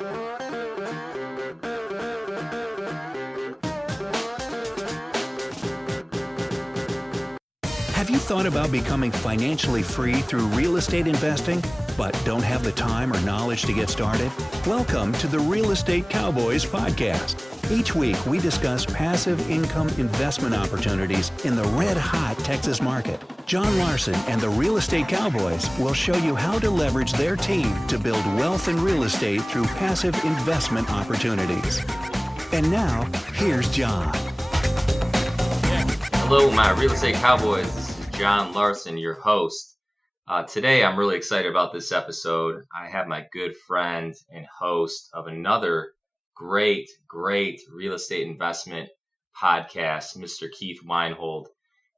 Have you thought about becoming financially free through real estate investing, but don't have the time or knowledge to get started? Welcome to the Real Estate Cowboys podcast. Each week, we discuss passive income investment opportunities in the red-hot Texas market. John Larson and the Real Estate Cowboys will show you how to leverage their team to build wealth in real estate through passive investment opportunities. And now, here's John. Hello, my Real Estate Cowboys. This is John Larson, your host. Today, I'm really excited about this episode. I have my good friend and host of another great real estate investment podcast, Mr. Keith Weinhold.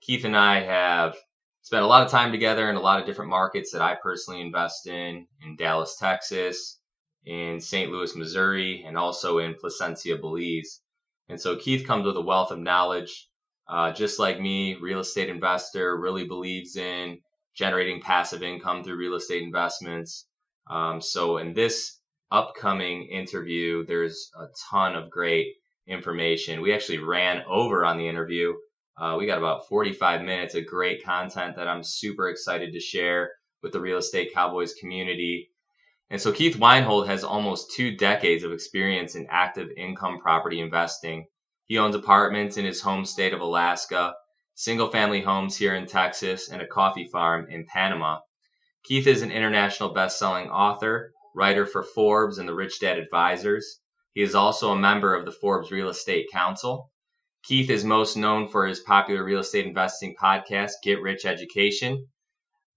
Keith and I have spent a lot of time together in a lot of different markets that I personally invest in Dallas, Texas, in St. Louis, Missouri, and also in Placencia, Belize. And so Keith comes with a wealth of knowledge. Just like me, real estate investor, really believes in generating passive income through real estate investments. So in this upcoming interview, there's a ton of great information. We actually ran over on the interview. We got about 45 minutes of great content that I'm super excited to share with the Real Estate Cowboys community. And so Keith Weinhold has almost 2 decades of experience in active income property investing. He owns apartments in his home state of Alaska, single-family homes here in Texas, and a coffee farm in Panama. Keith is an international best-selling author, writer for Forbes and the Rich Dad Advisors. He is also a member of the Forbes Real Estate Council. Keith is most known for his popular real estate investing podcast, Get Rich Education.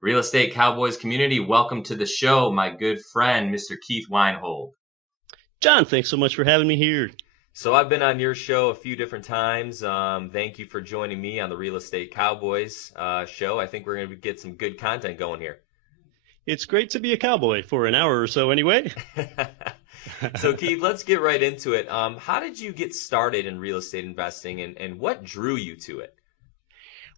Real Estate Cowboys community, welcome to the show, my good friend, Mr. Keith Weinhold. John, thanks so much for having me here. So I've been on your show a few different times. Thank you for joining me on the Real Estate Cowboys show. I think we're going to get some good content going here. It's great to be a cowboy for an hour or so anyway. So Keith, let's get right into it. How did you get started in real estate investing and what drew you to it?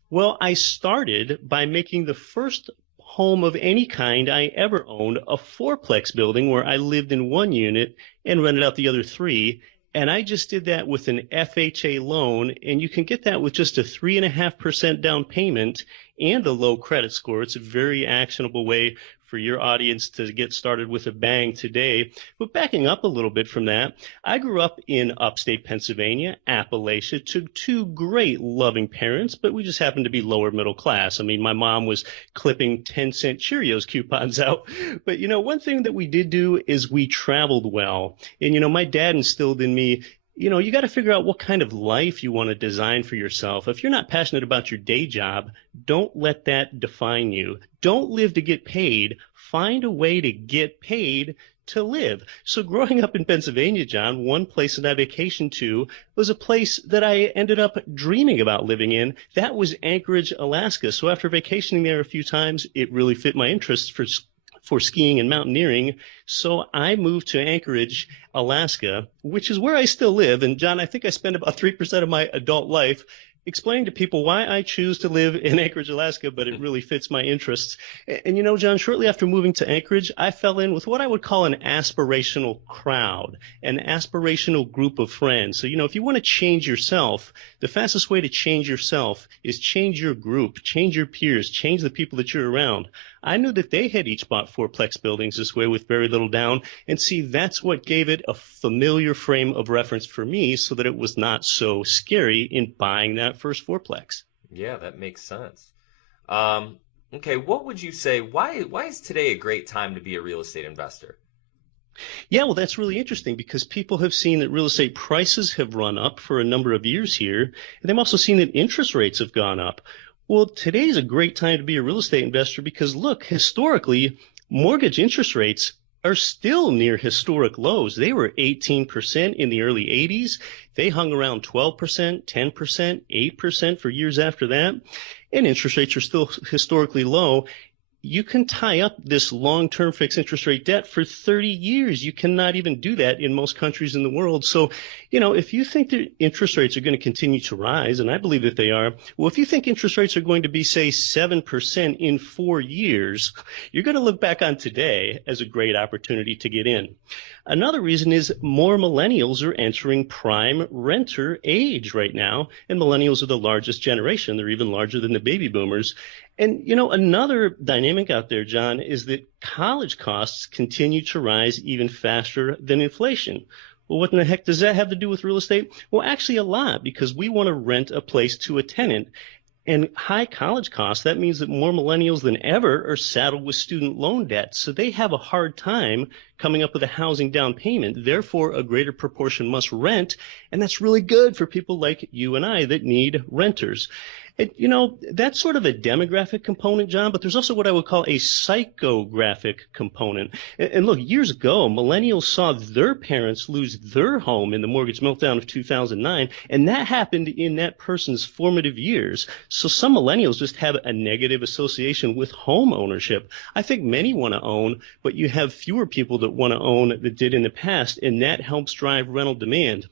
Well, I started by making the first home of any kind I ever owned a fourplex building where I lived in one unit and rented out the other 3. And I just did that with an FHA loan, and you can get that with just a 3.5% down payment and a low credit score. It's a very actionable way for your audience to get started with a bang today. But backing up a little bit from that, I grew up in upstate Pennsylvania, Appalachia, to 2 great loving parents, but we just happened to be lower middle class. I mean, my mom was clipping 10-cent Cheerios coupons out. But, one thing that we did do is we traveled well. And, my dad instilled in me, you got to figure out what kind of life you want to design for yourself. If you're not passionate about your day job, don't let that define you. Don't live to get paid. Find a way to get paid to live. So growing up in Pennsylvania, John, one place that I vacationed to was a place that I ended up dreaming about living in. That was Anchorage, Alaska. So after vacationing there a few times, it really fit my interests for skiing and mountaineering. So I moved to Anchorage, Alaska, which is where I still live. And John, I think I spend about 3% of my adult life explaining to people why I choose to live in Anchorage, Alaska, but it really fits my interests. And John, shortly after moving to Anchorage, I fell in with what I would call an aspirational crowd, an aspirational group of friends. So, if you want to change yourself, the fastest way to change yourself is change your group, change your peers, change the people that you're around. I knew that they had each bought fourplex buildings this way with very little down. And see, that's what gave it a familiar frame of reference for me so that it was not so scary in buying that first fourplex. Yeah, that makes sense. Okay, what would you say, why is today a great time to be a real estate investor? Yeah, well, that's really interesting because people have seen that real estate prices have run up for a number of years here, and they've also seen that interest rates have gone up. Well, today is a great time to be a real estate investor because, look, historically, mortgage interest rates are still near historic lows. They were 18% in the early 80s. They hung around 12%, 10%, 8% for years after that. And interest rates are still historically low. You can tie up this long-term fixed interest rate debt for 30 years. You cannot even do that in most countries in the world. So, if you think that interest rates are going to continue to rise, and I believe that they are, well, if you think interest rates are going to be, say, 7% in 4 years, you're going to look back on today as a great opportunity to get in. Another reason is more millennials are entering prime renter age right now, and millennials are the largest generation. They're even larger than the baby boomers. And, another dynamic out there, John, is that college costs continue to rise even faster than inflation. Well, what in the heck does that have to do with real estate? Well, actually a lot, because we want to rent a place to a tenant. And high college costs, that means that more millennials than ever are saddled with student loan debt. So they have a hard time coming up with a housing down payment. Therefore, a greater proportion must rent. And that's really good for people like you and I that need renters. That's sort of a demographic component, John, but there's also what I would call a psychographic component. And look, years ago, millennials saw their parents lose their home in the mortgage meltdown of 2009, and that happened in that person's formative years. So some millennials just have a negative association with home ownership. I think many want to own, but you have fewer people that want to own that did in the past, and that helps drive rental demand.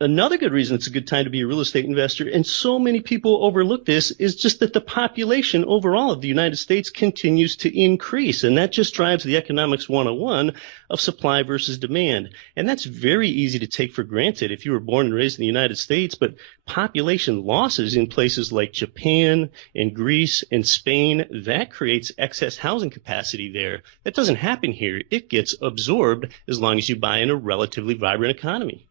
Another good reason it's a good time to be a real estate investor, and so many people overlook this, is just that the population overall of the United States continues to increase, and that just drives the economics 101 of supply versus demand. And that's very easy to take for granted if you were born and raised in the United States, but population losses in places like Japan and Greece and Spain, that creates excess housing capacity there. That doesn't happen here. It gets absorbed as long as you buy in a relatively vibrant economy.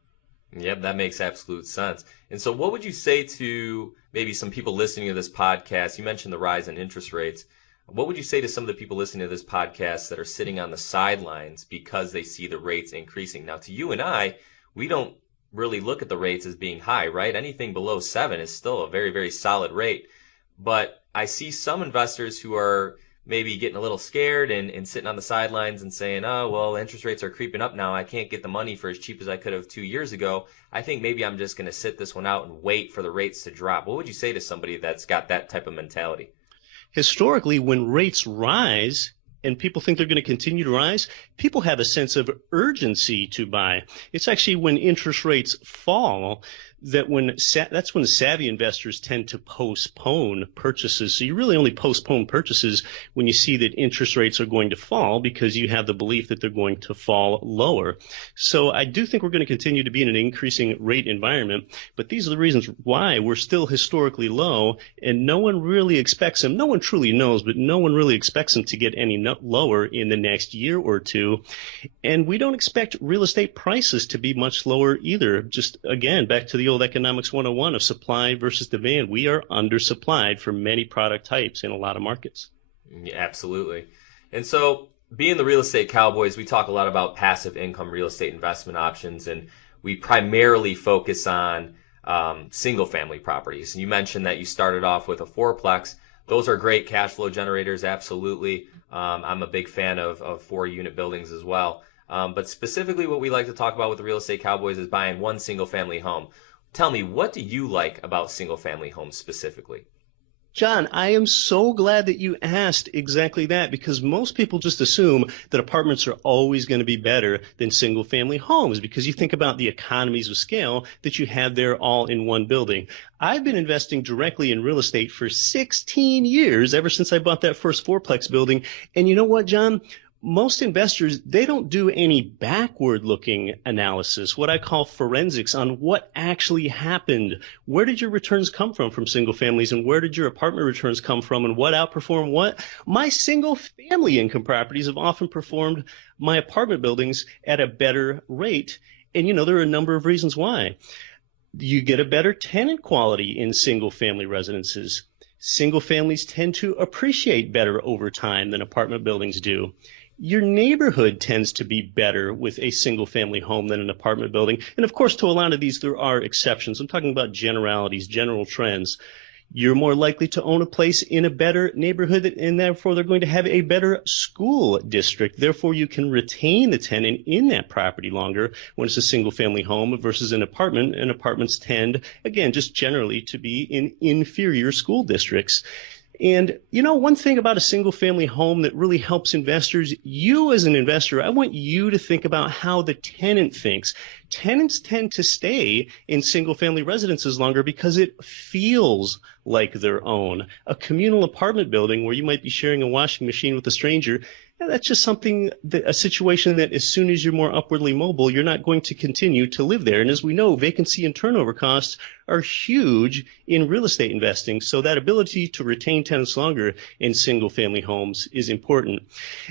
Yep, that makes absolute sense. And so what would you say to maybe some people listening to this podcast? You mentioned the rise in interest rates. What would you say to some of the people listening to this podcast that are sitting on the sidelines because they see the rates increasing? Now, to you and I, we don't really look at the rates as being high, right? Anything below 7 is still a very, very solid rate. But I see some investors who are maybe getting a little scared and sitting on the sidelines and saying, oh, well, interest rates are creeping up now. I can't get the money for as cheap as I could have 2 years ago. I think maybe I'm just going to sit this one out and wait for the rates to drop. What would you say to somebody that's got that type of mentality? Historically, when rates rise and people think they're going to continue to rise, people have a sense of urgency to buy. It's actually when interest rates fall that's when savvy investors tend to postpone purchases. So you really only postpone purchases when you see that interest rates are going to fall because you have the belief that they're going to fall lower. So I do think we're going to continue to be in an increasing rate environment, but these are the reasons why we're still historically low, and no one really expects them. No one truly knows, but no one really expects them to get any lower in the next year or two. And we don't expect real estate prices to be much lower either. Just again, back to the old economics 101 of supply versus demand. We are undersupplied for many product types in a lot of markets. Yeah, absolutely. And so being the Real Estate Cowboys, we talk a lot about passive income real estate investment options, and we primarily focus on single family properties. And you mentioned that you started off with a fourplex. Those are great cash flow generators, absolutely. I'm a big fan of 4-unit buildings as well. But specifically what we like to talk about with the Real Estate Cowboys is buying one single family home. Tell me, what do you like about single family homes specifically? John, I am so glad that you asked exactly that, because most people just assume that apartments are always going to be better than single family homes because you think about the economies of scale that you have there all in one building. I've been investing directly in real estate for 16 years, ever since I bought that first fourplex building. And you know what, John? Most investors, they don't do any backward-looking analysis, what I call forensics, on what actually happened. Where did your returns come from single families, and where did your apartment returns come from, and what outperformed what? My single-family income properties have often performed my apartment buildings at a better rate, and there are a number of reasons why. You get a better tenant quality in single-family residences. Single families tend to appreciate better over time than apartment buildings do. Your neighborhood tends to be better with a single-family home than an apartment building. And, of course, to a lot of these, there are exceptions. I'm talking about generalities, general trends. You're more likely to own a place in a better neighborhood, and therefore they're going to have a better school district. Therefore, you can retain the tenant in that property longer when it's a single-family home versus an apartment. And apartments tend, again, just generally to be in inferior school districts. And, one thing about a single-family home that really helps investors, you as an investor, I want you to think about how the tenant thinks. Tenants tend to stay in single-family residences longer because it feels like their own. A communal apartment building where you might be sharing a washing machine with a stranger, that's just a situation that as soon as you're more upwardly mobile, you're not going to continue to live there. And as we know, vacancy and turnover costs are huge in real estate investing. So that ability to retain tenants longer in single family homes is important.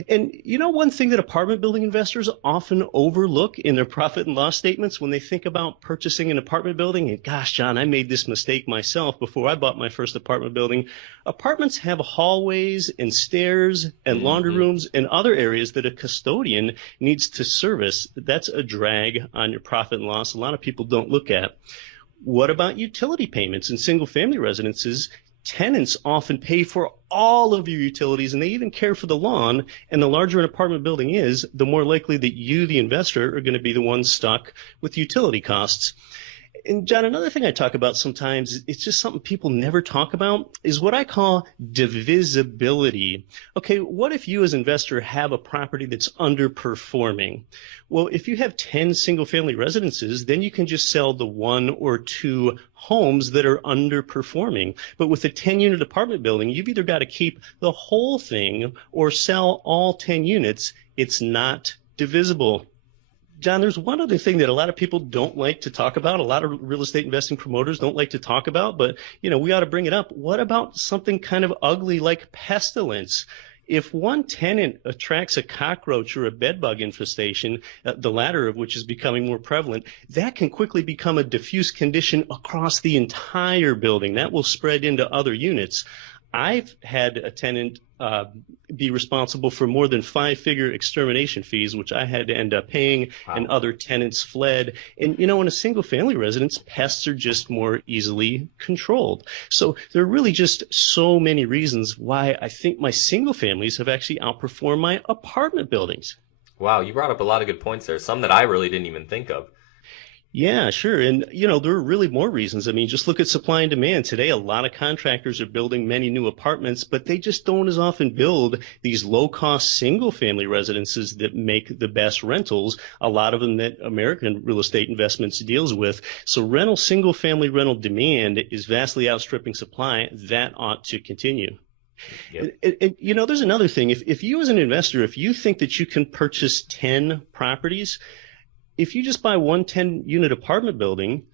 And one thing that apartment building investors often overlook in their profit and loss statements when they think about purchasing an apartment building, and gosh, John, I made this mistake myself before I bought my first apartment building. Apartments have hallways and stairs and laundry rooms and other areas that a custodian needs to service. That's a drag on your profit and loss. A lot of people don't look at. What about utility payments in single family residences? Tenants often pay for all of your utilities, and they even care for the lawn. And the larger an apartment building is, the more likely that you, the investor, are going to be the one stuck with utility costs. And John, another thing I talk about sometimes, it's just something people never talk about, is what I call divisibility. Okay, what if you as an investor have a property that's underperforming? Well, if you have 10 single-family residences, then you can just sell the 1 or 2 homes that are underperforming. But with a 10-unit apartment building, you've either got to keep the whole thing or sell all 10 units. It's not divisible. John, there's one other thing that a lot of people don't like to talk about. A lot of real estate investing promoters don't like to talk about, but we ought to bring it up. What about something kind of ugly like pestilence? If one tenant attracts a cockroach or a bedbug infestation, the latter of which is becoming more prevalent, that can quickly become a diffuse condition across the entire building. That will spread into other units. I've had a tenant be responsible for more than 5-figure extermination fees, which I had to end up paying, and other tenants fled. And, in a single-family residence, pests are just more easily controlled. So there are really just so many reasons why I think my single families have actually outperformed my apartment buildings. Wow, you brought up a lot of good points there, some that I really didn't even think of. Yeah, sure. And, there are really more reasons. I mean, just look at supply and demand. Today, a lot of contractors are building many new apartments, but they just don't as often build these low-cost single-family residences that make the best rentals, a lot of them that American Real Estate Investments deals with. So single-family rental demand is vastly outstripping supply. That ought to continue. Yep. And, there's another thing. If you as an investor, if you think that you can purchase 10 properties, if you just buy one 10-unit apartment building,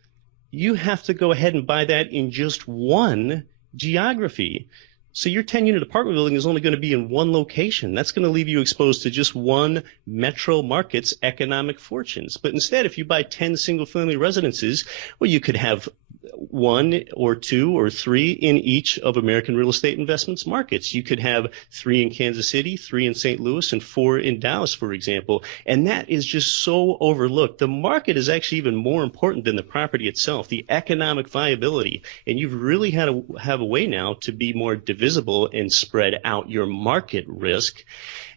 you have to go ahead and buy that in just one geography. So your 10-unit apartment building is only going to be in one location. That's going to leave you exposed to just one metro market's economic fortunes. But instead, if you buy 10 single-family residences, well, you could have 1 or 2 or 3 in each of American Real Estate Investments markets. You could have 3 in Kansas City, 3 in St. Louis, and 4 in Dallas, for example. And that is just so overlooked. The market is actually even more important than the property itself, the economic viability. And you've really had to have a way now to be more divisible and spread out your market risk.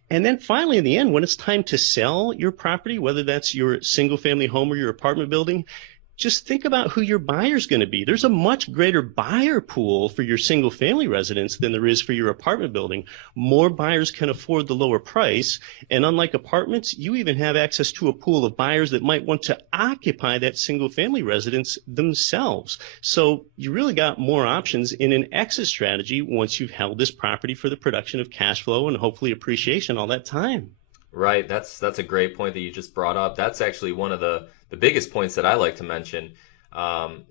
And then finally, in the end, when it's time to sell your property, whether that's your single-family home or your apartment building, just think about who your buyer's going to be. There's a much greater buyer pool for your single-family residence than there is for your apartment building. More buyers can afford the lower price, and unlike apartments, you even have access to a pool of buyers that might want to occupy that single-family residence themselves. So you really got more options in an exit strategy once you've held this property for the production of cash flow and hopefully appreciation all that time. Right. That's a great point that you just brought up. That's actually one of the biggest points that I like to mention,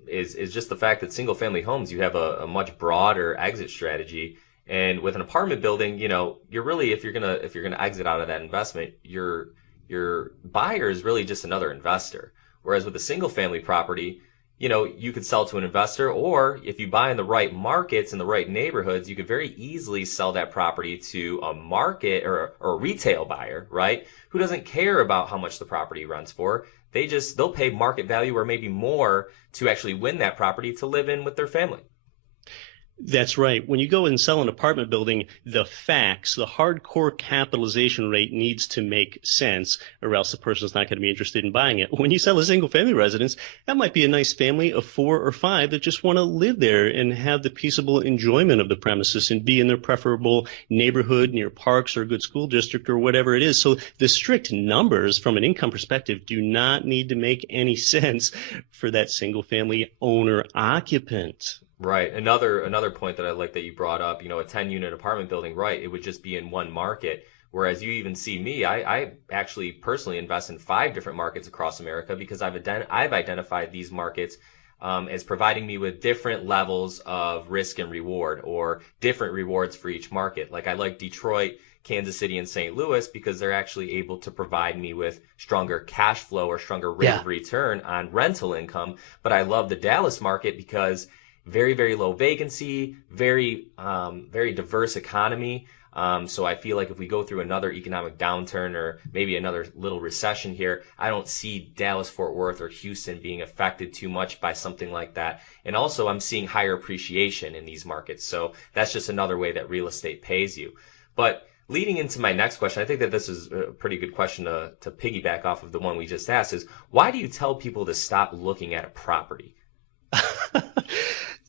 is just the fact that single family homes, you have a much broader exit strategy. And with an apartment building, you're really, if you're gonna exit out of that investment, your buyer is really just another investor. Whereas with a single family property, you could sell to an investor, or if you buy in the right markets, in the right neighborhoods, you could very easily sell that property to a market or a retail buyer, right? Who doesn't care about how much the property rents for. They'll pay market value or maybe more to actually win that property to live in with their family. That's right. When you go and sell an apartment building, the facts, the hardcore capitalization rate needs to make sense, or else the person's not going to be interested in buying it. When you sell a single-family residence, that might be a nice family of 4 or 5 that just want to live there and have the peaceable enjoyment of the premises and be in their preferable neighborhood, near parks or a good school district or whatever it is. So the strict numbers from an income perspective do not need to make any sense for that single-family owner-occupant. Right. Another point that I like that you brought up, a 10-unit apartment building, right, it would just be in one market. Whereas you even see me, I actually personally invest in 5 different markets across America because I've identified these markets as providing me with different levels of risk and reward, or different rewards for each market. Like I like Detroit, Kansas City, and St. Louis because they're actually able to provide me with stronger cash flow or stronger rate Yeah. of return on rental income. But I love the Dallas market because very, very low vacancy, very diverse economy. So I feel like if we go through another economic downturn or maybe another little recession here, I don't see Dallas, Fort Worth, or Houston being affected too much by something like that. And also I'm seeing higher appreciation in these markets. So that's just another way that real estate pays you. But leading into my next question, I think that this is a pretty good question to piggyback off of the one we just asked, is why do you tell people to stop looking at a property?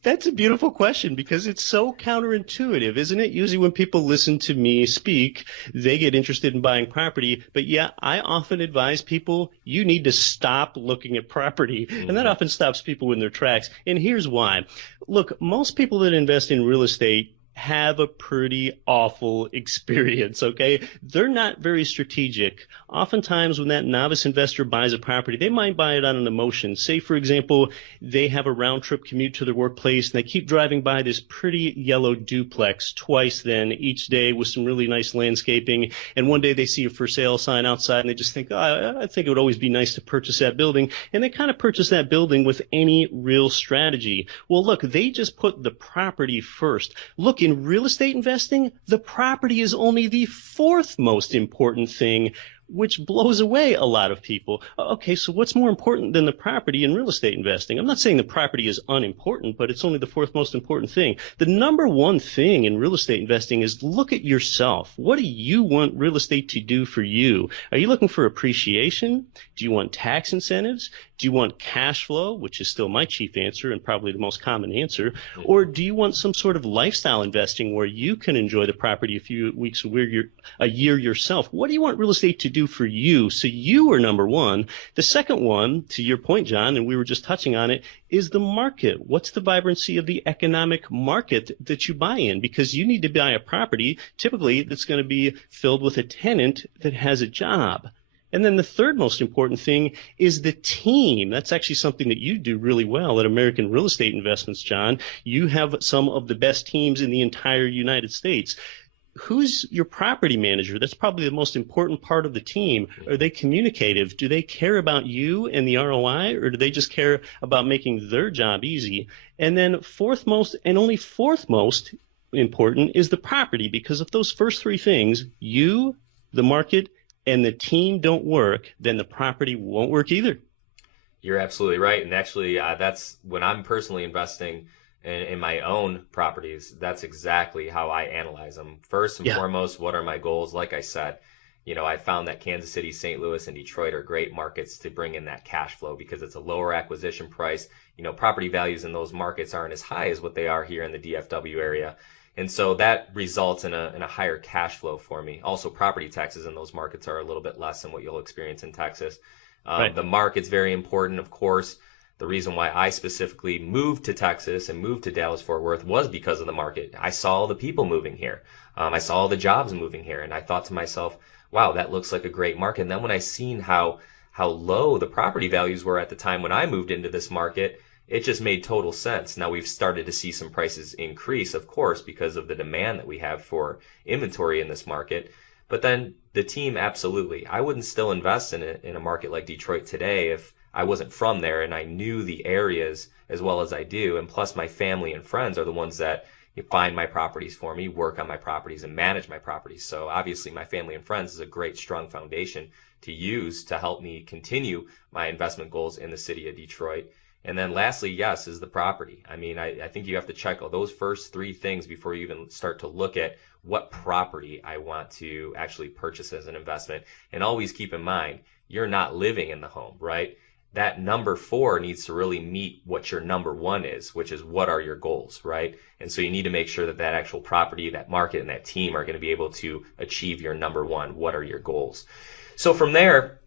That's a beautiful question because it's so counterintuitive, isn't it? Usually when people listen to me speak, they get interested in buying property. But yeah, I often advise people, you need to stop looking at property. And that often stops people in their tracks. And here's why. Look, most people that invest in real estate have a pretty awful experience, okay? They're not very strategic. Oftentimes when that novice investor buys a property, they might buy it on an emotion. Say, for example, they have a round trip commute to their workplace and they keep driving by this pretty yellow duplex twice then each day with some really nice landscaping. And one day they see a for sale sign outside and they just think, oh, I think it would always be nice to purchase that building. And they kind of purchase that building with any real strategy. Well, look, they just put the property first. Look, in real estate investing, the property is only the 4th most important thing, which blows away a lot of people. Okay, so what's more important than the property in real estate investing? I'm not saying the property is unimportant, but it's only the 4th most important thing. The number one thing in real estate investing is look at yourself. What do you want real estate to do for you? Are you looking for appreciation? Do you want tax incentives? Do you want cash flow, which is still my chief answer and probably the most common answer? Or do you want some sort of lifestyle investing where you can enjoy the property a few weeks, a year yourself? What do you want real estate to do for you? So you are number one. The second one, to your point, John, and we were just touching on it, is the market. What's the vibrancy of the economic market that you buy in? Because you need to buy a property, typically, that's going to be filled with a tenant that has a job. And then the third most important thing is the team. That's actually something that you do really well at American Real Estate Investments, John. You have some of the best teams in the entire United States. Who's your property manager? That's probably the most important part of the team. Are they communicative? Do they care about you and the ROI, or do they just care about making their job easy? And then fourth most, and only 4th most important, is the property, because if those first 3 things, you, the market, and the team don't work, then the property won't work either. You're absolutely right. And actually, that's when I'm personally investing in my own properties. That's exactly how I analyze them. First and foremost, what are my goals? Like I said, I found that Kansas City, St. Louis, and Detroit are great markets to bring in that cash flow because it's a lower acquisition price. Property values in those markets aren't as high as what they are here in the DFW area. And so that results in a higher cash flow for me. Also, property taxes in those markets are a little bit less than what you'll experience in Texas. Right. The market's very important, of course. The reason why I specifically moved to Texas and moved to Dallas-Fort Worth was because of the market. I saw the people moving here. I saw the jobs moving here. And I thought to myself, wow, that looks like a great market. And then when I seen how low the property values were at the time when I moved into this market, it just made total sense. Now we've started to see some prices increase, of course, because of the demand that we have for inventory in this market. But then the team, absolutely. I wouldn't still invest in a market like Detroit today if I wasn't from there and I knew the areas as well as I do. And plus my family and friends are the ones that find my properties for me, work on my properties, and manage my properties. So obviously my family and friends is a great, strong foundation to use to help me continue my investment goals in the city of Detroit. And then lastly, yes, is the property. I mean, I think you have to check all those first 3 things before you even start to look at what property I want to actually purchase as an investment. And always keep in mind, you're not living in the home, right? That number 4 needs to really meet what your number 1 is, which is what are your goals, right? And so you need to make sure that that actual property, that market, and that team are going to be able to achieve your number 1. What are your goals? So from there,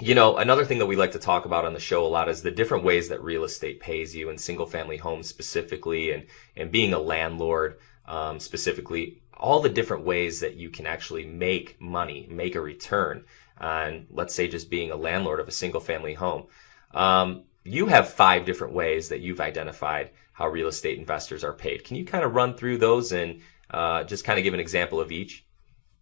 another thing that we like to talk about on the show a lot is the different ways that real estate pays you, and single family homes specifically, and being a landlord specifically. all the different ways that you can actually make money, make a return on, let's say, just being a landlord of a single family home. You have 5 different ways that you've identified how real estate investors are paid. Can you kind of run through those and just kind of give an example of each?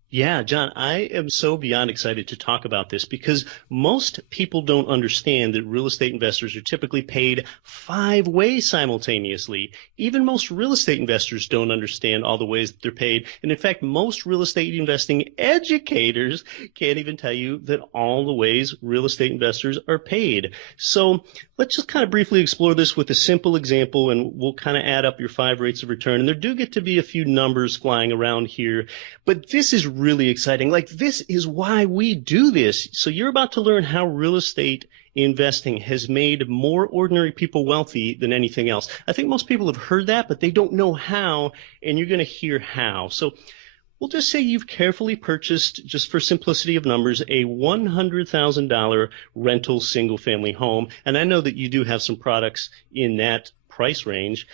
Yeah, John, I am so beyond excited to talk about this because most people don't understand that real estate investors are typically paid 5 ways simultaneously. Even most real estate investors don't understand all the ways that they're paid. And in fact, most real estate investing educators can't even tell you that all the ways real estate investors are paid. So let's just kind of briefly explore this with a simple example, and we'll kind of add up your 5 rates of return. And there do get to be a few numbers flying around here, but this is really exciting. Like, this is why we do this. So you're about to learn how real estate investing has made more ordinary people wealthy than anything else. I think most people have heard that, but they don't know how, and you're going to hear how. So we'll just say you've carefully purchased, just for simplicity of numbers, a $100,000 rental single-family home. And I know that you do have some products in that price range.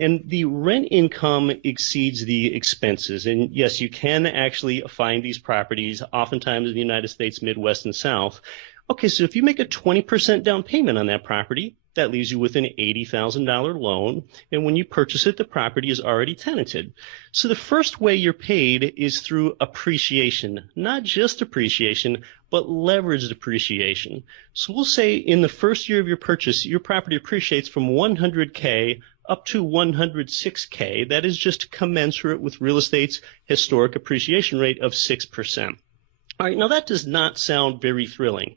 And the rent income exceeds the expenses. And yes, you can actually find these properties oftentimes in the United States, Midwest, and South. Okay, so if you make a 20% down payment on that property, that leaves you with an $80,000 loan. And when you purchase it, the property is already tenanted. So the first way you're paid is through appreciation, not just appreciation, but leveraged appreciation. So we'll say in the first year of your purchase, your property appreciates from $100K up to $106K. That is just commensurate with real estate's historic appreciation rate of 6%. All right, now that does not sound very thrilling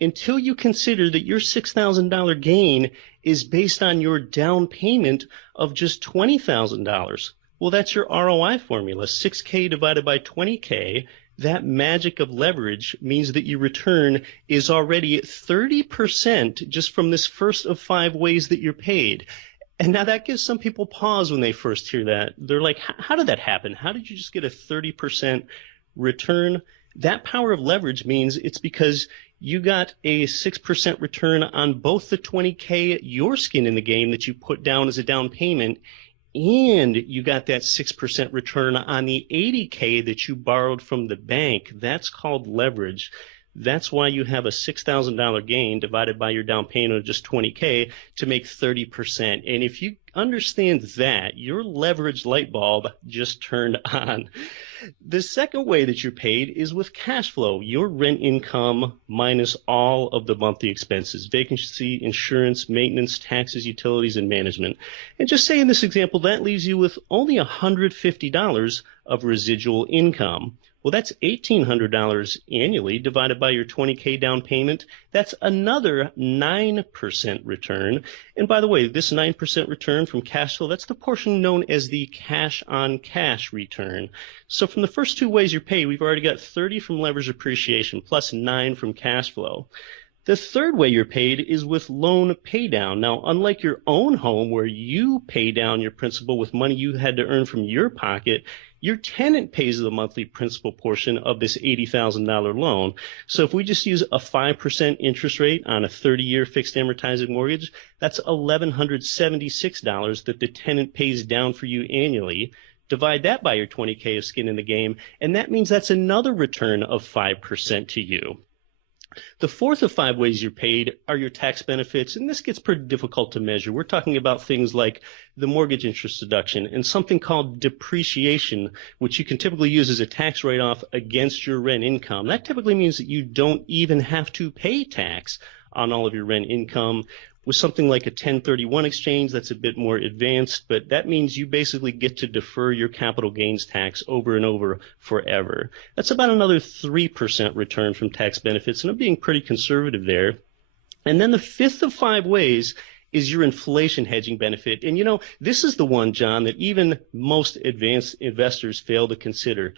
until you consider that your $6,000 gain is based on your down payment of just $20,000. Well, that's your ROI formula, 6K divided by 20K. That magic of leverage means that your return is already at 30% just from this first of 5 ways that you're paid. And now that gives some people pause when they first hear that. They're like, how did that happen? How did you just get a 30% return? That power of leverage means it's because you got a 6% return on both the 20K, your skin in the game that you put down as a down payment, and you got that 6% return on the 80K that you borrowed from the bank. That's called leverage. That's why you have a $6,000 gain divided by your down payment of just 20K to make 30%. And if you understand that, your leverage light bulb just turned on. The second way that you're paid is with cash flow, your rent income minus all of the monthly expenses, vacancy, insurance, maintenance, taxes, utilities, and management. And just say in this example, that leaves you with only $150 of residual income. Well, that's $1,800 annually divided by your 20K down payment. That's another 9% return. And by the way, this 9% return from cash flow, that's the portion known as the cash on cash return. So from the first 2 ways you're paid, we've already got 30 from leverage appreciation plus 9 from cash flow. The third way you're paid is with loan pay down. Now, unlike your own home where you pay down your principal with money you had to earn from your pocket, your tenant pays the monthly principal portion of this $80,000 loan. So if we just use a 5% interest rate on a 30-year fixed amortizing mortgage, that's $1,176 that the tenant pays down for you annually. Divide that by your 20K of skin in the game, and that means that's another return of 5% to you. The fourth of 5 ways you're paid are your tax benefits, and this gets pretty difficult to measure. We're talking about things like the mortgage interest deduction and something called depreciation, which you can typically use as a tax write-off against your rent income. That typically means that you don't even have to pay tax on all of your rent income. With something like a 1031 exchange, that's a bit more advanced, but that means you basically get to defer your capital gains tax over and over forever. That's about another 3% return from tax benefits, and I'm being pretty conservative there. And then the fifth of 5 ways is your inflation hedging benefit. And you know, this is the one, John, that even most advanced investors fail to consider.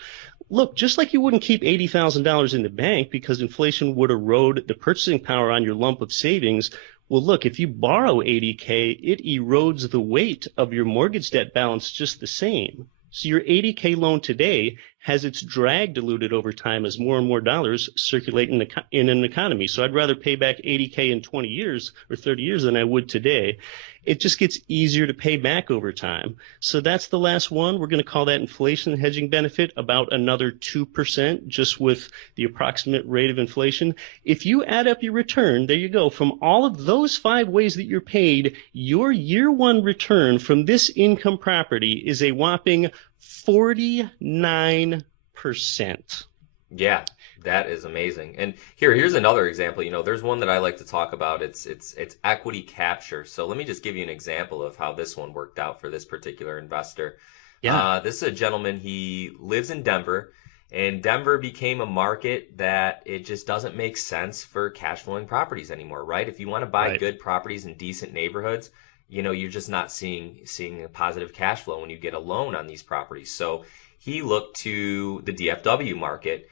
Look, just like you wouldn't keep $80,000 in the bank because inflation would erode the purchasing power on your lump of savings, well, look, if you borrow $80K, it erodes the weight of your mortgage debt balance just the same. So your $80K loan today has its drag diluted over time as more and more dollars circulate in an economy. So I'd rather pay back 80K in 20 years or 30 years than I would today. It just gets easier to pay back over time. So that's the last one. We're going to call that inflation hedging benefit, about another 2%, just with the approximate rate of inflation. If you add up your return, there you go, from all of those 5 ways that you're paid, your year one return from this income property is a whopping 49%. Yeah, that is amazing. And here's another example. There's one that I like to talk about. It's equity capture. So let me just give you an example of how this one worked out for this particular investor. Yeah. This is a gentleman. He lives in Denver, and Denver became a market that it just doesn't make sense for cash flowing properties anymore, right? If you want to buy good properties in decent neighborhoods, you're just not seeing a positive cash flow when you get a loan on these properties. So he looked to the DFW market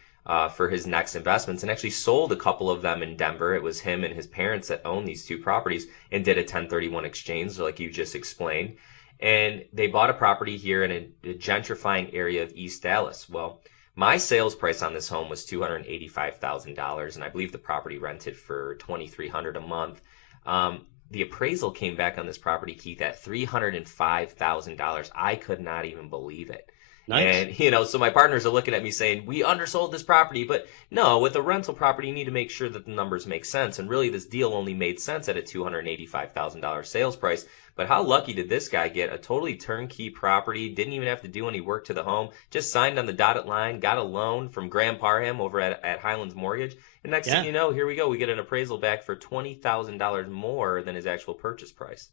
for his next investments, and actually sold a couple of them in Denver. It was him and his parents that owned these 2 properties, and did a 1031 exchange, like you just explained. And they bought a property here in a gentrifying area of East Dallas. Well, my sales price on this home was $285,000, and I believe the property rented for $2,300 a month. The appraisal came back on this property, Keith, at $305,000. I could not even believe it. Nice. And, so my partners are looking at me saying, we undersold this property. But no, with a rental property, you need to make sure that the numbers make sense. And really, this deal only made sense at a $285,000 sales price. But how lucky did this guy get? A totally turnkey property, didn't even have to do any work to the home, just signed on the dotted line, got a loan from Graham Parham over at Highlands Mortgage. And next thing you know, here we go. We get an appraisal back for $20,000 more than his actual purchase price.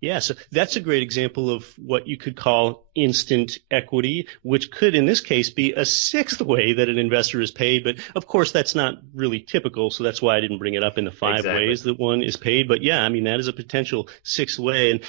Yeah, so that's a great example of what you could call instant equity, which could, in this case, be a 6th way that an investor is paid. But, of course, that's not really typical, so that's why I didn't bring it up in the 5 ways that one is paid. But, yeah, I mean, that is a potential 6th way. And,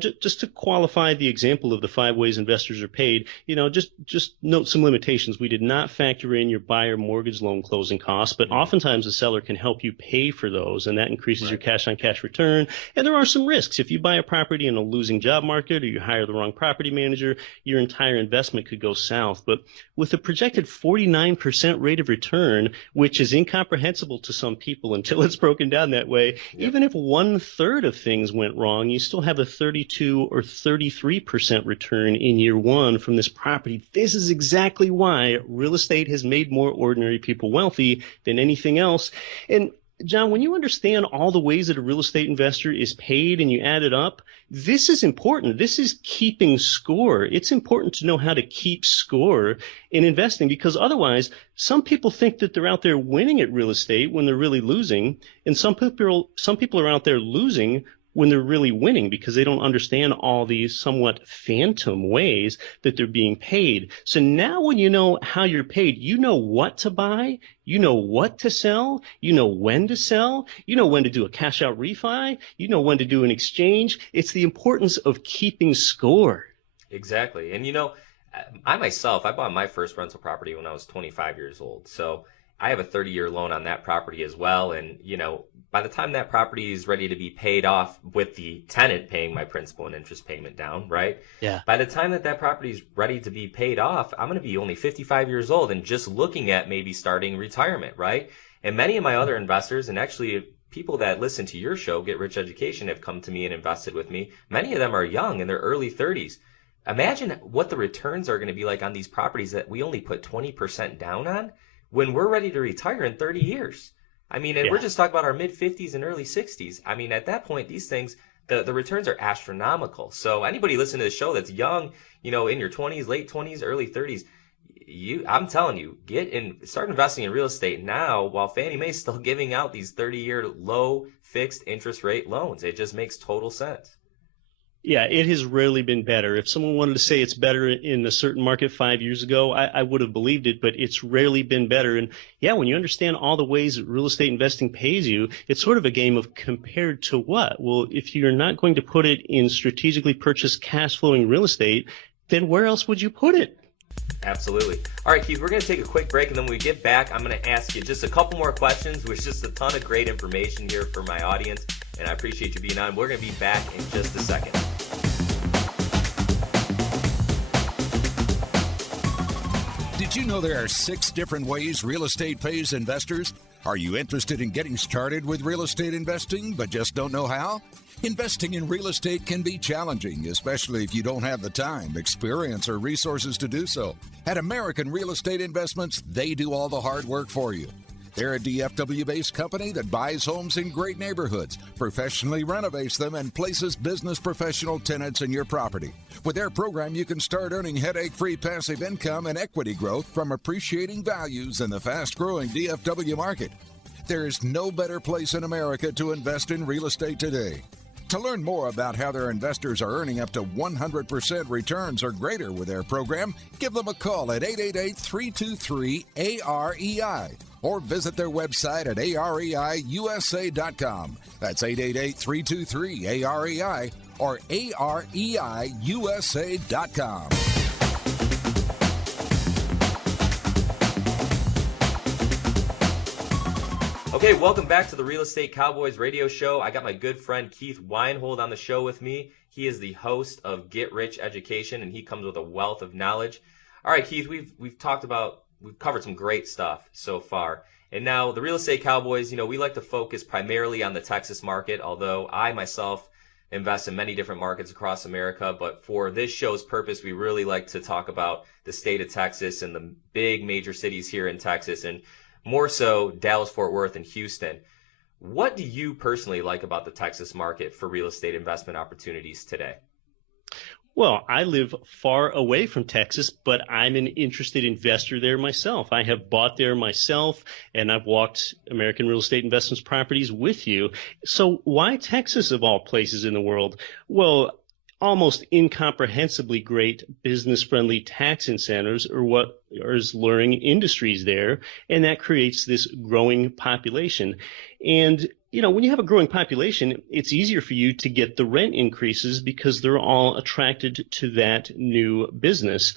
just to qualify the example of the 5 ways investors are paid, just note some limitations. We did not factor in your buyer mortgage loan closing costs, but oftentimes the seller can help you pay for those, and that increases your cash-on-cash return. And there are some risks. If you buy a property in a losing job market, or you hire the wrong property manager, your entire investment could go south. But with a projected 49% rate of return, which is incomprehensible to some people until it's broken down that way, even if 1/3 of things went wrong, you still have a 32 or 33% return in year one from this property. This is exactly why real estate has made more ordinary people wealthy than anything else. And John, when you understand all the ways that a real estate investor is paid and you add it up, this is important. This is keeping score. It's important to know how to keep score in investing, because otherwise some people think that they're out there winning at real estate when they're really losing, and some people are out there losing when they're really winning because they don't understand all these somewhat phantom ways that they're being paid. So now when you know how you're paid, you know what to buy, you know what to sell, you know when to sell, you know when to do a cash out refi, you know when to do an exchange. It's the importance of keeping score. Exactly. And I bought my first rental property when I was 25 years old. So I have a 30-year loan on that property as well. And, by the time that property is ready to be paid off with the tenant paying my principal and interest payment down, right? Yeah. By the time that property is ready to be paid off, I'm going to be only 55 years old and just looking at maybe starting retirement, right? And many of my other investors, and actually people that listen to your show, Get Rich Education, have come to me and invested with me. Many of them are young, in their early 30s. Imagine what the returns are going to be like on these properties that we only put 20% down on when we're ready to retire in 30 years. I mean, and we're just talking about our mid-50s and early 60s. I mean, at that point, these things, the returns are astronomical. So anybody listening to this show that's young, in your 20s, late 20s, early 30s, I'm telling you, start investing in real estate now while Fannie Mae's still giving out these 30-year low fixed interest rate loans. It just makes total sense. Yeah, it has rarely been better. If someone wanted to say it's better in a certain market 5 years ago, I would have believed it, but it's rarely been better. And yeah, when you understand all the ways that real estate investing pays you, it's sort of a game of compared to what? Well, if you're not going to put it in strategically purchased cash flowing real estate, then where else would you put it? Absolutely. All right, Keith, we're going to take a quick break, and then when we get back, I'm going to ask you just a couple more questions, which is just a ton of great information here for my audience, and I appreciate you being on. We're going to be back in just a second. Did you know there are 6 different ways real estate pays investors? Are you interested in getting started with real estate investing but just don't know how? Investing in real estate can be challenging, especially if you don't have the time, experience, or resources to do so. At American Real Estate Investments, they do all the hard work for you. They're a DFW-based company that buys homes in great neighborhoods, professionally renovates them, and places business professional tenants in your property. With their program, you can start earning headache-free passive income and equity growth from appreciating values in the fast-growing DFW market. There is no better place in America to invest in real estate today. To learn more about how their investors are earning up to 100% returns or greater with their program, give them a call at 888-323-AREI or visit their website at areiusa.com. That's 888-323-AREI or areiusa.com. Okay, welcome back to the Real Estate Cowboys radio show. I got my good friend Keith Weinhold on the show with me. He is the host of Get Rich Education, and he comes with a wealth of knowledge. All right, Keith, we've covered some great stuff so far. And now the Real Estate Cowboys, we like to focus primarily on the Texas market, although I myself invest in many different markets across America. But for this show's purpose, we really like to talk about the state of Texas and the big major cities here in Texas, and more so Dallas, Fort Worth, and Houston. What do you personally like about the Texas market for real estate investment opportunities today? Well, I live far away from Texas, but I'm an interested investor there myself. I have bought there myself, and I've walked American Real Estate Investments properties with you. So why Texas of all places in the world? Well, almost incomprehensibly great business-friendly tax incentives are what is luring industries there, and that creates this growing population. And when you have a growing population, it's easier for you to get the rent increases because they're all attracted to that new business.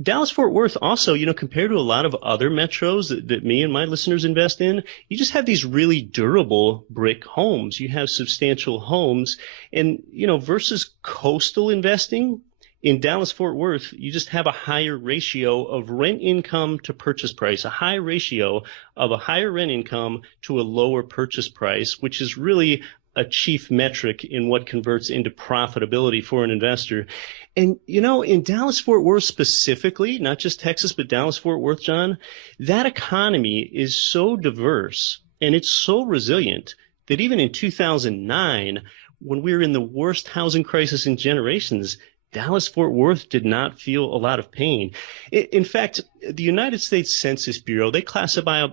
Dallas-Fort Worth also, compared to a lot of other metros that me and my listeners invest in, you just have these really durable brick homes. You have substantial homes. And, versus coastal investing, in Dallas-Fort Worth, you just have a higher ratio of rent income to purchase price, a high ratio of a higher rent income to a lower purchase price, which is really a chief metric in what converts into profitability for an investor. And, in Dallas-Fort Worth specifically, not just Texas, but Dallas-Fort Worth, John, that economy is so diverse and it's so resilient that even in 2009, when we were in the worst housing crisis in generations, Dallas-Fort Worth did not feel a lot of pain. In fact, the United States Census Bureau, they classify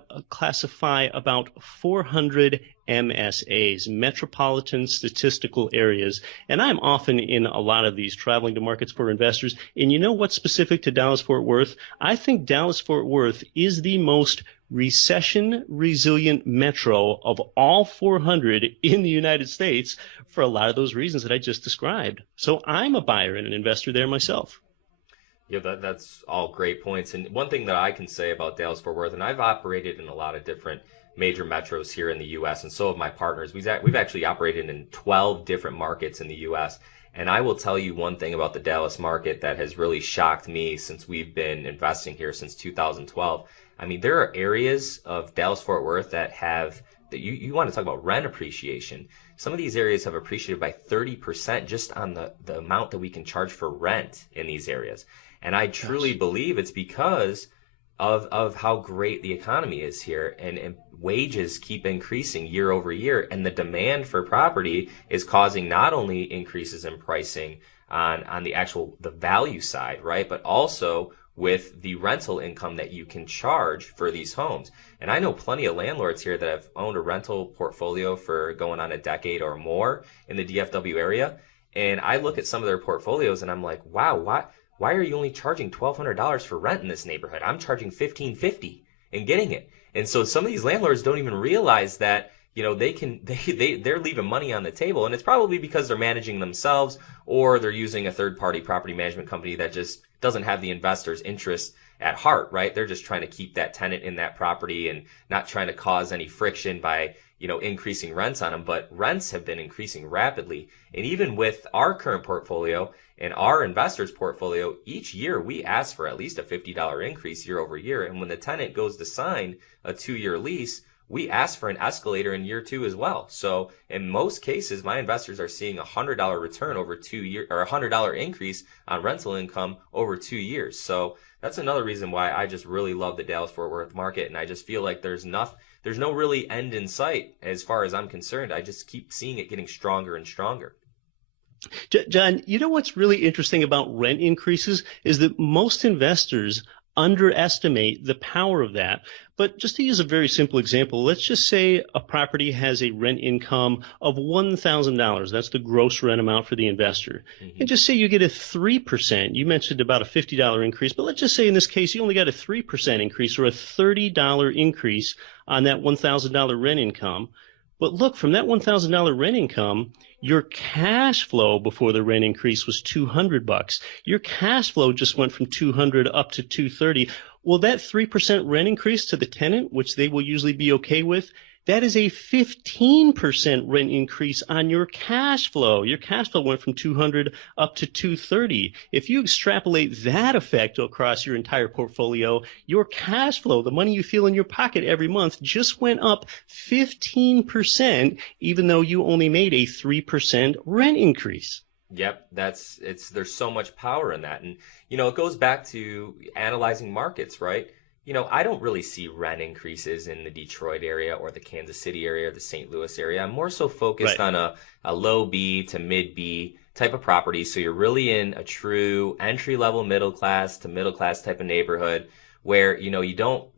about 400 MSAs, metropolitan statistical areas. And I'm often in a lot of these traveling to markets for investors. And you know what's specific to Dallas-Fort Worth? I think Dallas-Fort Worth is the most recession-resilient metro of all 400 in the United States for a lot of those reasons that I just described. So I'm a buyer and an investor there myself. Yeah, that's all great points. And one thing that I can say about Dallas-Fort Worth, and I've operated in a lot of different major metros here in the U.S., and so have my partners. We've actually operated in 12 different markets in the U.S., and I will tell you one thing about the Dallas market that has really shocked me since we've been investing here since 2012. I mean, there are areas of Dallas-Fort Worth that you want to talk about rent appreciation. Some of these areas have appreciated by 30% just on the amount that we can charge for rent in these areas. And I truly believe it's because of how great the economy is here, and wages keep increasing year over year, and the demand for property is causing not only increases in pricing on the value side, right, but also with the rental income that you can charge for these homes. And I know plenty of landlords here that have owned a rental portfolio for going on a decade or more in the DFW area. And I look at some of their portfolios and I'm like, wow, why are you only charging $1,200 for rent in this neighborhood? I'm charging $1,550 and getting it. And so some of these landlords don't even realize that, they're leaving money on the table. And it's probably because they're managing themselves, or they're using a third-party property management company that just doesn't have the investor's interest at heart, right? They're just trying to keep that tenant in that property and not trying to cause any friction by, increasing rents on them, but rents have been increasing rapidly. And even with our current portfolio and our investors' portfolio, each year we ask for at least a $50 increase year over year. And when the tenant goes to sign a 2-year lease, we ask for an escalator in year 2 as well. So in most cases, my investors are seeing a $100 return over 2 years, or a $100 increase on rental income over 2 years. So that's another reason why I just really love the Dallas-Fort Worth market. And I just feel like there's no really end in sight as far as I'm concerned. I just keep seeing it getting stronger and stronger. John, you know what's really interesting about rent increases is that most investors underestimate the power of that. But just to use a very simple example, let's just say a property has a rent income of $1,000. That's the gross rent amount for the investor. Mm-hmm. And just say you get a 3%. You mentioned about a $50 increase, but let's just say in this case you only got a 3% increase or a $30 increase on that $1,000 rent income. But look, from that $1,000 rent income, your cash flow before the rent increase was $200. Your cash flow just went from $200 up to $230. Well, that 3% rent increase to the tenant, which they will usually be okay with, that is a 15% rent increase on your cash flow. Your cash flow went from $200 up to $230. If you extrapolate that effect across your entire portfolio, your cash flow, the money you feel in your pocket every month, just went up 15%, even though you only made a 3% rent increase. Yep, there's so much power in that. And, it goes back to analyzing markets, right? I don't really see rent increases in the Detroit area or the Kansas City area or the St. Louis area. I'm more so focused on a low B to mid B type of property. So you're really in a true entry level middle class to middle class type of neighborhood where,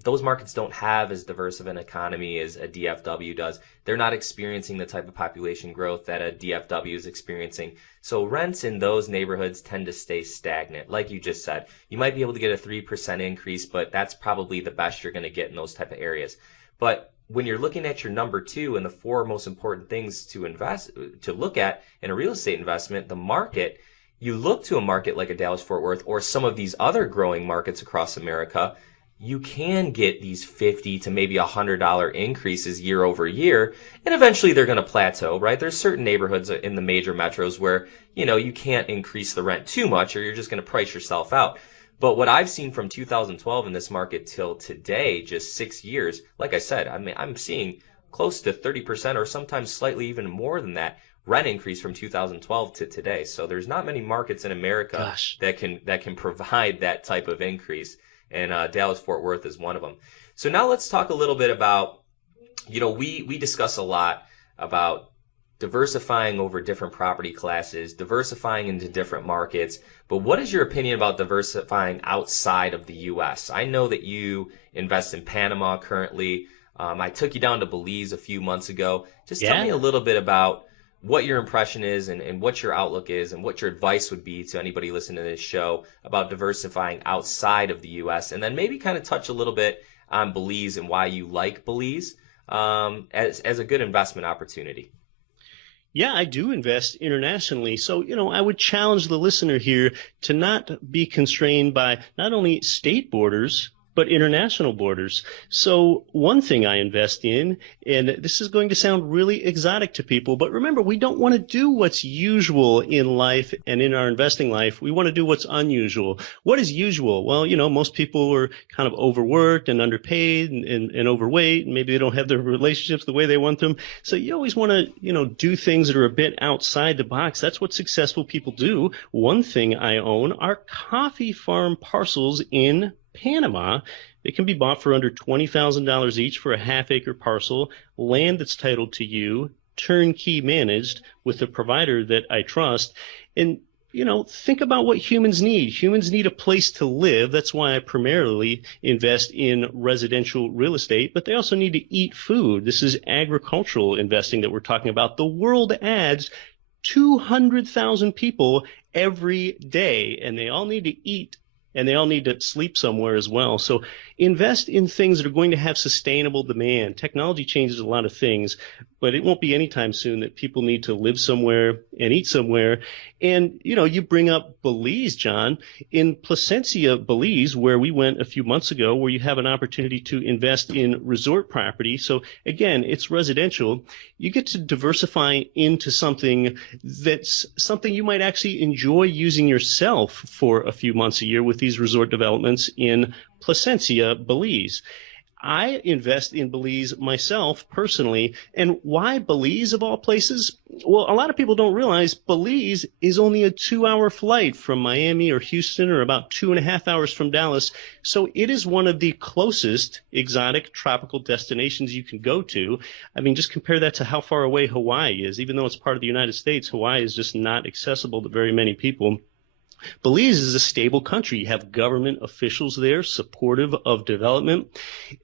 those markets don't have as diverse of an economy as a DFW does. They're not experiencing the type of population growth that a DFW is experiencing. So rents in those neighborhoods tend to stay stagnant. Like you just said, you might be able to get a 3% increase, but that's probably the best you're going to get in those type of areas. But when you're looking at your number 2 and the 4 most important things to look at in a real estate investment, the market, you look to a market like a Dallas-Fort Worth or some of these other growing markets across America, you can get these $50 to maybe $100 increases year over year, and eventually they're going to plateau, right? There's certain neighborhoods in the major metros where, you can't increase the rent too much or you're just going to price yourself out. But what I've seen from 2012 in this market till today, just 6 years, like I said, I'm seeing close to 30% or sometimes slightly even more than that rent increase from 2012 to today. So there's not many markets in America that can provide that type of increase, and Dallas-Fort Worth is one of them. So now let's talk a little bit about, we discuss a lot about diversifying over different property classes, diversifying into different markets, but what is your opinion about diversifying outside of the U.S.? I know that you invest in Panama currently. I took you down to Belize a few months ago. Just tell me a little bit about what your impression is and what your outlook is and what your advice would be to anybody listening to this show about diversifying outside of the U.S. And then maybe kind of touch a little bit on Belize and why you like Belize as a good investment opportunity. Yeah, I do invest internationally. So, I would challenge the listener here to not be constrained by not only state borders, but international borders. So one thing I invest in, and this is going to sound really exotic to people, but remember, we don't want to do what's usual in life and in our investing life. We want to do what's unusual. What is usual? Well, most people are kind of overworked and underpaid and overweight, and maybe they don't have their relationships the way they want them. So you always want to, do things that are a bit outside the box. That's what successful people do. One thing I own are coffee farm parcels in Panama. They can be bought for under $20,000 each for a half-acre parcel, land that's titled to you, turnkey managed with a provider that I trust. And, think about what humans need. Humans need a place to live. That's why I primarily invest in residential real estate, but they also need to eat food. This is agricultural investing that we're talking about. The world adds 200,000 people every day, and they all need to eat and they all need to sleep somewhere as well. So invest in things that are going to have sustainable demand. Technology changes a lot of things, but it won't be anytime soon that people need to live somewhere and eat somewhere. And, you bring up Belize, John. In Placencia, Belize, where we went a few months ago, where you have an opportunity to invest in resort property. So again, it's residential. You get to diversify into something that's something you might actually enjoy using yourself for a few months a year with these resort developments in Placencia, Belize. I invest in Belize myself personally. And why Belize of all places? Well, a lot of people don't realize Belize is only a 2-hour flight from Miami or Houston, or about 2.5 hours from Dallas. So it is one of the closest exotic tropical destinations you can go to. I mean, just compare that to how far away Hawaii is. Even though it's part of the United States, Hawaii is just not accessible to very many people. Belize is a stable country. You have government officials there supportive of development.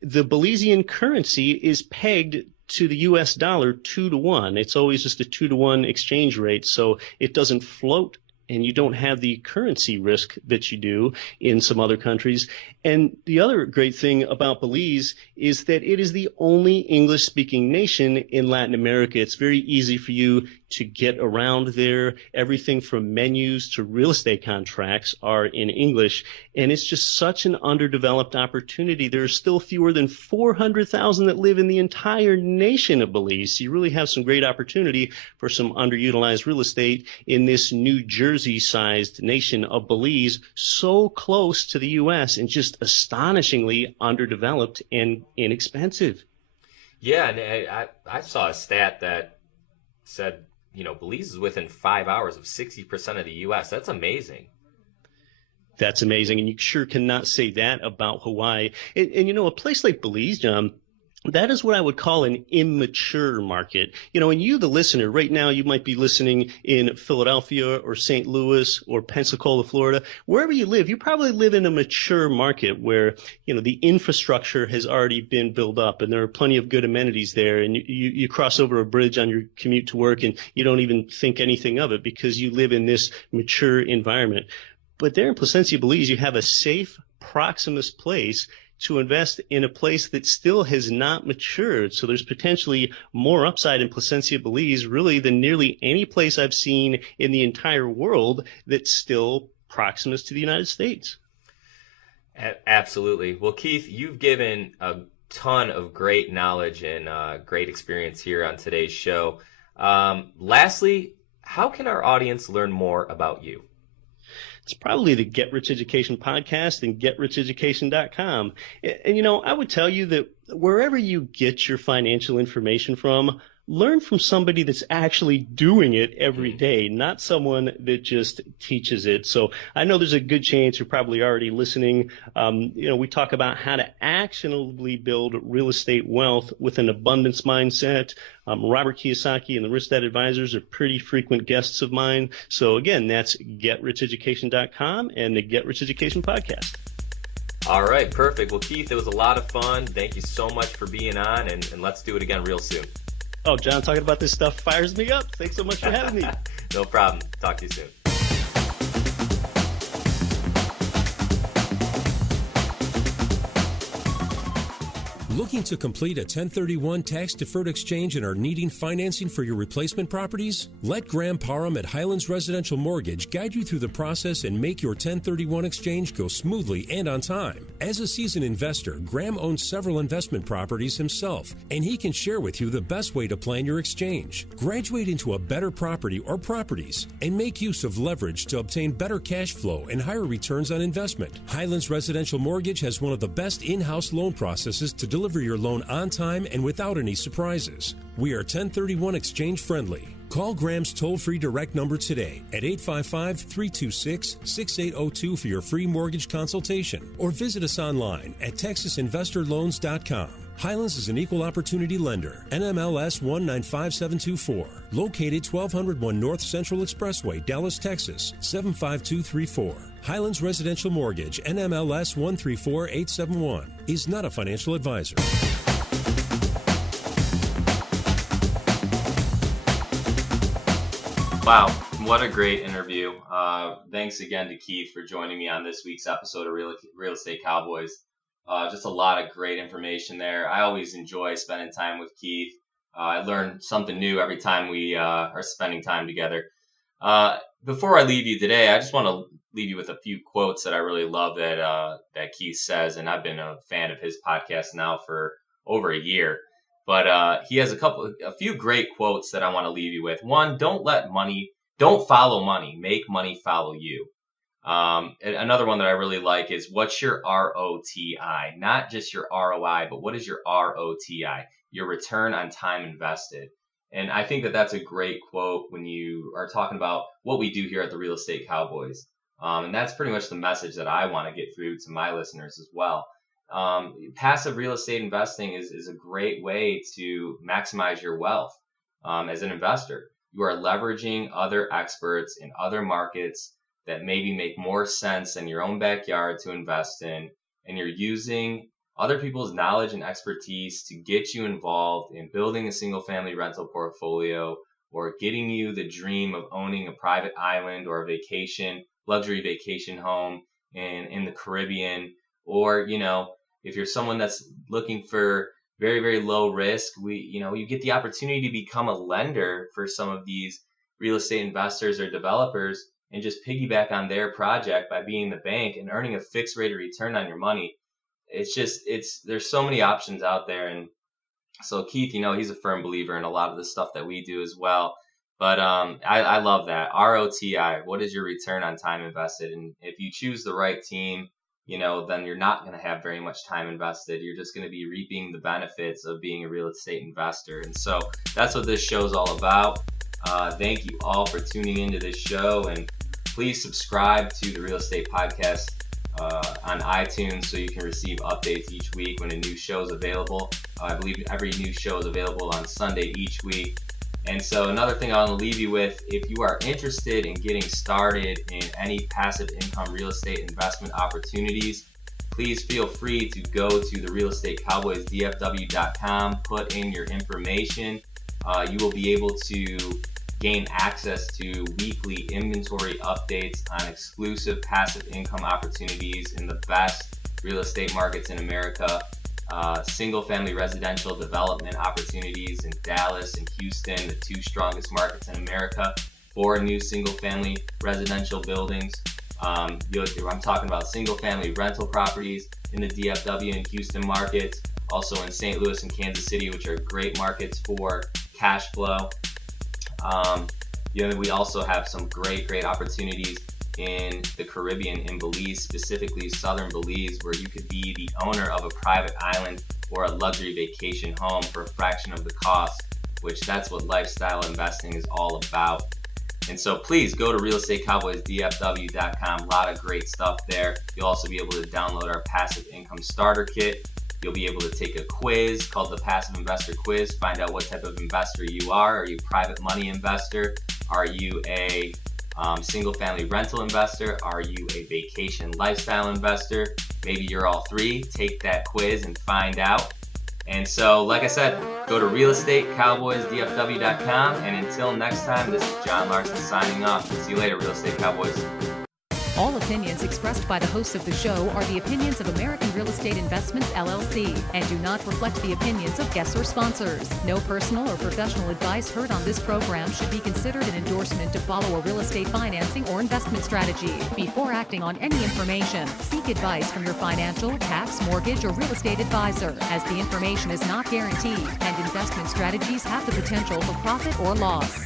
The Belizean currency is pegged to the U.S. dollar 2-to-1. It's always just a 2-to-1 exchange rate, so it doesn't float, and you don't have the currency risk that you do in some other countries. And the other great thing about Belize is that it is the only English-speaking nation in Latin America. It's very easy for you to get around there. Everything from menus to real estate contracts are in English, and it's just such an underdeveloped opportunity. There are still fewer than 400,000 that live in the entire nation of Belize. So you really have some great opportunity for some underutilized real estate in this New Jersey-sized nation of Belize, so close to the U.S. and just astonishingly underdeveloped and inexpensive. Yeah, and I saw a stat that said, Belize is within 5 hours of 60% of the U.S. That's amazing. That's amazing, and you sure cannot say that about Hawaii. And a place like Belize, John, that is what I would call an immature market. And you, the listener, right now you might be listening in Philadelphia or St. Louis or Pensacola, Florida. Wherever you live, you probably live in a mature market where, the infrastructure has already been built up and there are plenty of good amenities there. And you cross over a bridge on your commute to work and you don't even think anything of it because you live in this mature environment. But there in Placencia, Belize, you have a safe, proximate place to invest in a place that still has not matured. So there's potentially more upside in Placencia, Belize, really, than nearly any place I've seen in the entire world that's still proximate to the United States. Absolutely. Well, Keith, you've given a ton of great knowledge and great experience here on today's show. Lastly, how can our audience learn more about you? It's probably the Get Rich Education podcast and GetRichEducation.com. And, I would tell you that wherever you get your financial information from, learn from somebody that's actually doing it every day, not someone that just teaches it. So I know there's a good chance you're probably already listening. We talk about how to actionably build real estate wealth with an abundance mindset. Robert Kiyosaki and the Rich Dad Advisors are pretty frequent guests of mine. So again, that's GetRichEducation.com and the Get Rich Education podcast. All right, perfect. Well, Keith, it was a lot of fun. Thank you so much for being on, and let's do it again real soon. Oh, John, talking about this stuff fires me up. Thanks so much for having me. No problem. Talk to you soon. Looking to complete a 1031 tax-deferred exchange and are needing financing for your replacement properties? Let Graham Parham at Highlands Residential Mortgage guide you through the process and make your 1031 exchange go smoothly and on time. As a seasoned investor, Graham owns several investment properties himself, and he can share with you the best way to plan your exchange. Graduate into a better property or properties and make use of leverage to obtain better cash flow and higher returns on investment. Highlands Residential Mortgage has one of the best in-house loan processes to deliver your loan on time and without any surprises. We are 1031 exchange friendly. Call Graham's toll-free direct number today at 855-326-6802 for your free mortgage consultation, or visit us online at texasinvestorloans.com. Highlands is an equal opportunity lender, NMLS 195724, located 1201 North Central Expressway, Dallas, Texas 75234. Highlands Residential Mortgage, NMLS 134871, is not a financial advisor. Wow, what a great interview. Thanks again to Keith for joining me on this week's episode of Real Estate Cowboys. Just a lot of great information there. I always enjoy spending time with Keith. I learn something new every time we are spending time together. Before I leave you today, I just want to leave you with a few quotes that I really love that Keith says, and I've been a fan of his podcast now for over a year. But he has a few great quotes that I want to leave you with. One, don't follow money, make money follow you. Another one that I really like is, what's your ROTI? Not just your ROI, but what is your ROTI? Your return on time invested. And I think that that's a great quote when you are talking about what we do here at the Real Estate Cowboys. And that's pretty much the message that I want to get through to my listeners as well. Passive real estate investing is a great way to maximize your wealth as an investor. You are leveraging other experts in other markets that maybe make more sense than your own backyard to invest in, and you're using other people's knowledge and expertise to get you involved in building a single family rental portfolio, or getting you the dream of owning a private island or a luxury vacation home in the Caribbean. Or, if you're someone that's looking for very, very low risk, you get the opportunity to become a lender for some of these real estate investors or developers and just piggyback on their project by being the bank and earning a fixed rate of return on your money. There's so many options out there. And so Keith, he's a firm believer in a lot of the stuff that we do as well. But I love that. ROTI, what is your return on time invested? And if you choose the right team, then you're not going to have very much time invested. You're just going to be reaping the benefits of being a real estate investor. And so that's what this show is all about. Thank you all for tuning into this show, and please subscribe to the Real Estate Podcast on iTunes so you can receive updates each week when a new show is available. I believe every new show is available on Sunday each week. And so another thing I want to leave you with, if you are interested in getting started in any passive income real estate investment opportunities, please feel free to go to the Real Estate Cowboys DFW.com, put in your information. You will be able to gain access to weekly inventory updates on exclusive passive income opportunities in the best real estate markets in America. Single-family residential development opportunities in Dallas and Houston, the two strongest markets in America, 4 new single-family residential buildings. I'm talking about single-family rental properties in the DFW and Houston markets, also in St. Louis and Kansas City, which are great markets for cash flow. We also have some great opportunities in the Caribbean, in Belize, specifically southern Belize, where you could be the owner of a private island or a luxury vacation home for a fraction of the cost, which that's what lifestyle investing is all about. And so please go to realestateCowboysDFW.com. A lot of great stuff there. You'll also be able to download our Passive Income Starter Kit. You'll be able to take a quiz called the Passive Investor Quiz. Find out what type of investor you are. Are you a private money investor? Are you a single-family rental investor? Are you a vacation lifestyle investor? Maybe you're all three. Take that quiz and find out. And so, like I said, go to realestateCowboysDFW.com. And until next time, this is John Larson signing off. See you later, Real Estate Cowboys. All opinions expressed by the hosts of the show are the opinions of American Real Estate Investments, LLC, and do not reflect the opinions of guests or sponsors. No personal or professional advice heard on this program should be considered an endorsement to follow a real estate financing or investment strategy. Before acting on any information, seek advice from your financial, tax, mortgage, or real estate advisor, as the information is not guaranteed and investment strategies have the potential for profit or loss.